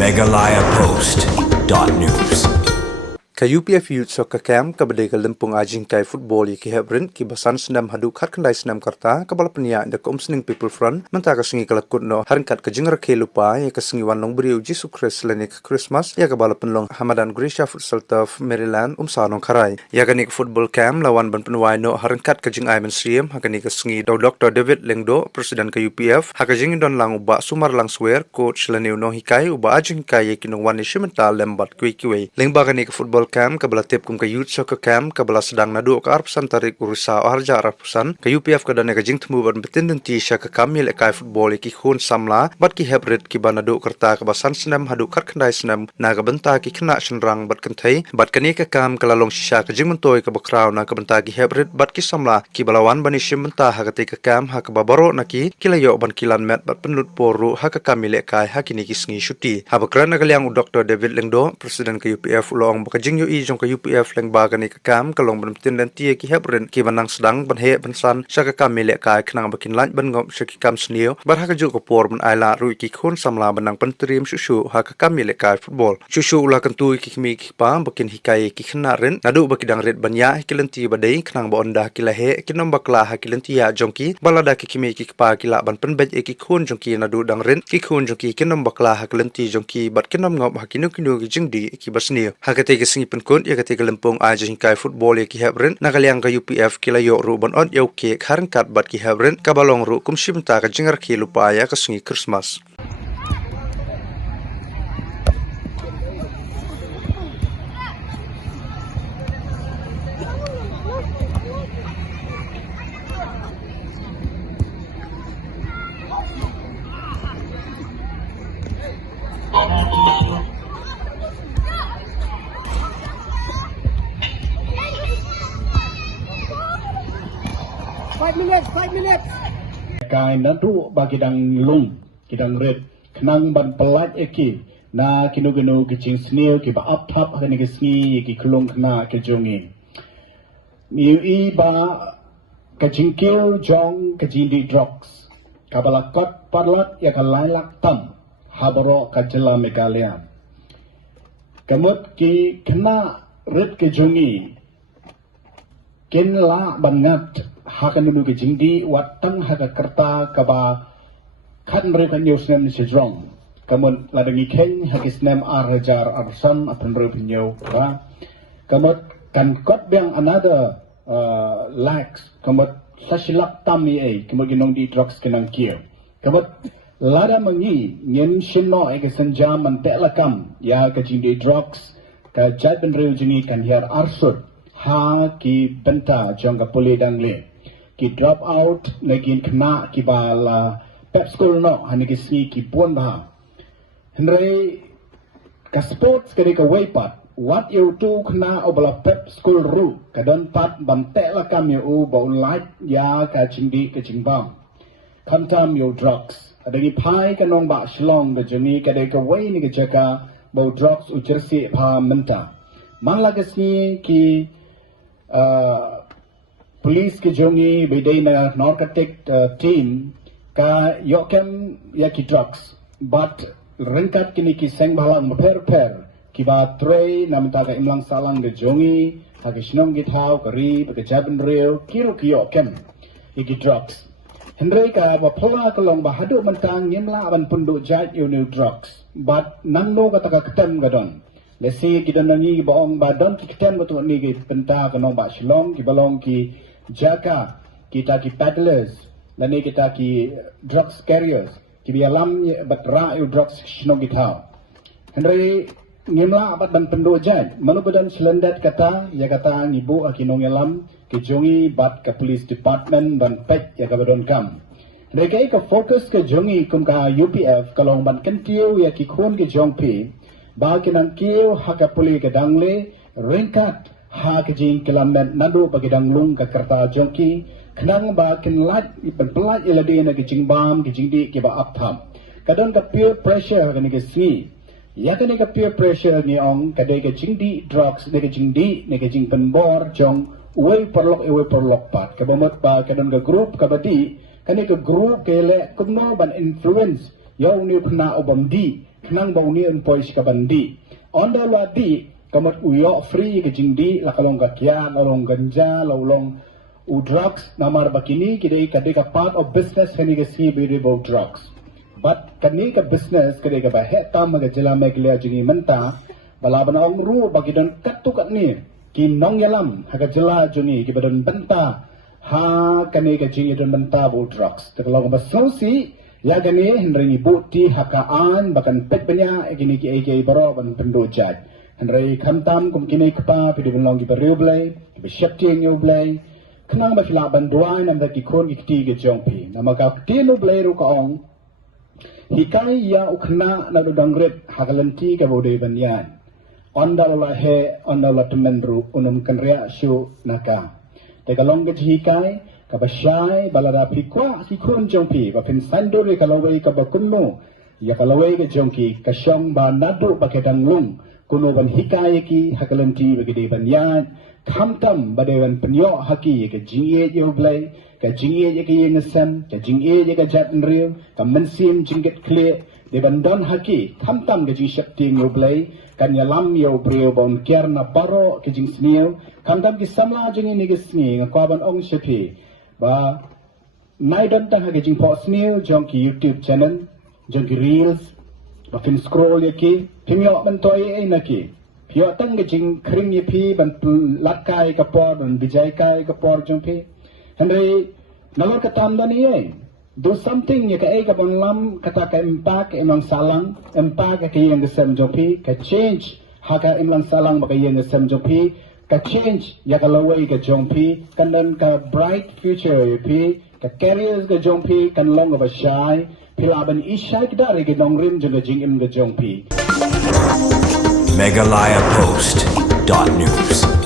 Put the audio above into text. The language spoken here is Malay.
megalayapost.news. Ka UPF Youth Soccer Camp ka badai ka lempung ajing kai football ki hebrin ki basan senam hadu khat khandai senam karta ka balapnya da komsning people front menta ka singi kalakut no harkat ka jingra lupa ya ka singi wanlong beriu Jesus Christ lenik Christmas ya ka balapan long Hamadan Grisha Futsal Turf Maryland sanong kharai ya ka ni football camp lawan ban penwai no harkat ka jing ai men siem ha ka ni ka singi Dr. David Lengdo president ka UPF ha ka jing don lang uba sumar lang swear coach leniu no hikai uba ajing kai ya kinong wan ni shimenta lembat kwi lengba ka ni ka football camp kabala tip kum ka youth soccer camp kabala sedang nadu ka arpsan tarik urusa harja arpsan ka UPF ka dane ka jing temu ban betendenti sya ka kamil kai football ki khun samla bat ki hebrit ki banadu kerta ka basan senam hadu khat khandai senam na ka benta ki khna senrang bat kanthai bat kani ka kam kala long sya ka jing mentoi ka bakraw na ka benta ki hebrit bat ki samla ki balawan bani shimenta ha ka te ka kam ha ka babaro na ki kilayo ban kilan met bat penut poru ha ka kamil kai ha kini ki sngi shuti ha bakran na kalyang Dr. David Lengdo president ka UPF ulong ba ka jing i jong ka UPF leng ba gani ka kam kalong ban tin dan tie ki hebren ki banang sedang ban he ban san sya ka kam mele kai khnang bakin lan ban ngom sya ki kam snio bar ha ka ju ko por ban aila ru ki khon samla banang pan trim shu ha ka kam mele kai football shu ula kan tu ki mi ki pa bakin hikai ki khna ren nadu bakidang ret banya kilanti badai khnang ba onda ki la he ki nom bakla ha kilanti ya jong ki balada ki mi ki pa ki la ban pan bej e ki khon jong ki nadu dang ren ki khon jong ki nom bakla ha kilanti jong ki bat ki nom ngom ha ki nu ki jing di ki basnio ha ka te ki penkun ya ketika lempung aja hingkai football ya ki hebren nakaliang ka UPF kilayo ru bon on yau ke harangkat bat ki hebren kabalong ru kum shimta ka jingar ki lupa ya ka sungi Christmas. Five minutes. Kai nantu bagi dang lung, kidang red, kenang ban pelat eki, na kinu kicing snil, ki ba up top kani kisngi, ki kulung kena kejongi. Miui ba kicing kill jong kicing di drugs, kabala kot parlat ya kalailak tam, habaro kajela megalia. Kamut ki kena red kejongi, kenla bangat. Hakan dulu ke jingdi watang haka kerta kaba kan mereka nyusnem sejrong kamun ladangi keng hakis nem arjar arsan apan revenue ba kamut kan kot bang another lax kamut sasilak tami kamut ginong di drugs kenang kieu kamut lada mangi nyen shinno ke senja man telakam ya ke jingdi drugs ka jad ben reu jingi kan hiar arsut ha ki benta jong ka puli dangle ki drop out nagin kena ki bala pep school no hani ki si ki pon ba henry ka sports kari ka way pat what you do kena obala pep school ru ka don pat bam te la kam you ba light ya ka chingdi ka chingbam kantam you drugs adagi pai ka nong ba shlong da jani ka de ka way ni ka jaka ba drugs u jersi pa menta man la ka si ki police ke jongi bedai na narcotic team ka yokem ya ki drugs but rengkat kini ki seng balang per ki ba trei namta ka imlang salang de jongi ha ki shnong git hau kari ka jaban reo kiro ki yokem ki drugs hendrei ka ba phola ka long ba hadu mantang nyemla ban pundu jat you new drugs but nang no ka taka ketem gadon lesi ki dan ngi ba ong ba don ki ketem to ni ki penta ka nong ba shlong ki balong ki jaka kita ki peddlers lani kita ki drugs carriers ki bialam batra you drugs shno githau henry ngimla abat dan pendo jan manu badan selendat kata ya kata ngibu akinong yalam ki jongi bat ka police department dan pek ya ka badon kam henry ka fokus ke jongi kum ka UPF kalong ban kentiu ya ki khon ki jong pi ba kinang kiu haka puli ke dangle ringkat ha kejing kelamet nadu bagi danglung ka kerta jongki kenang ba kenlat ipan pelat ilade na kejing bam kejing di ke ba aptham kadon ka peer pressure ka ni ke si ya ka ni ka peer pressure ni ong ka de kejing di drugs de kejing di ne kejing penbor jong uwe perlok pat ka bomot ba kadon ka group ka badi ka ni ka group ke le kumno ban influence ya uni pna obamdi knang ba uni en pois ka bandi onda wadi kamat uyo free ke jingdi la kalong ka kya long ganja long u drugs namar bakini kidai kadai part of business kani ka si about drugs but kani ka business kadai ka ba heta maga jela meglia jingi menta balaban ong ru bagi don katu kat ni ki nong yalam haga jela jungi ki badon benta ha kani ka jingi don benta bo drugs tekalong ba sausi ya kani henry buti haka an bakan pet banya kini ki ai baro ban pendojat Henry kantam kum kini kapa pi long ki bariu blai ki shapting you blai knang ba fila banduan nam da ki kon ki ti ge jongpi namaka ti no blai ru ka ong hikai ya ukna na do dangret hagalanti ka bode banyan onda la he onda la temendru unum kanria shu naka te kalong ge hikai ka basyai balada pikwa si kon jongpi ba fin sando re kalawai ka bakunno ya kalawai ge jongki ka syong ba nadu ba kedang lung kuno ban hikaya ki hakalanti bagide ban yan khamtam badewan penyo haki ke jingye je blai ka jingye je ke yengesam ka jingye je ka jat nriu ka mensim jingget kle de ban don haki khamtam ke jing shakti ngu blai kan yalam yo brio bon kerna paro ke jing sniu khamtam ki samla jing ni ke sni ngakwa ban ong shepi ba nai don ta ha ke jing po sniu jong ki YouTube channel jong ki reels Bafin scroll yaki, pimyo bantoy ay naki. Pio tang gajing kring yapi ban lakai kapor ban bijay kai kapor jumpi. Henry nalor katam dani ay. Do something yaka ay kapon lam kata ka impact imang salang, impact ka yang gesem jumpi, ka change haka imang salang baka yang gesem jumpi, ka change yaka laway ka jumpi, kandan ka bright future yapi, ka careers ka jumpi, kan long of a shy. Pilaban ishay kidari gidong rim juga jingim gajong pi. Meghalaya Post.news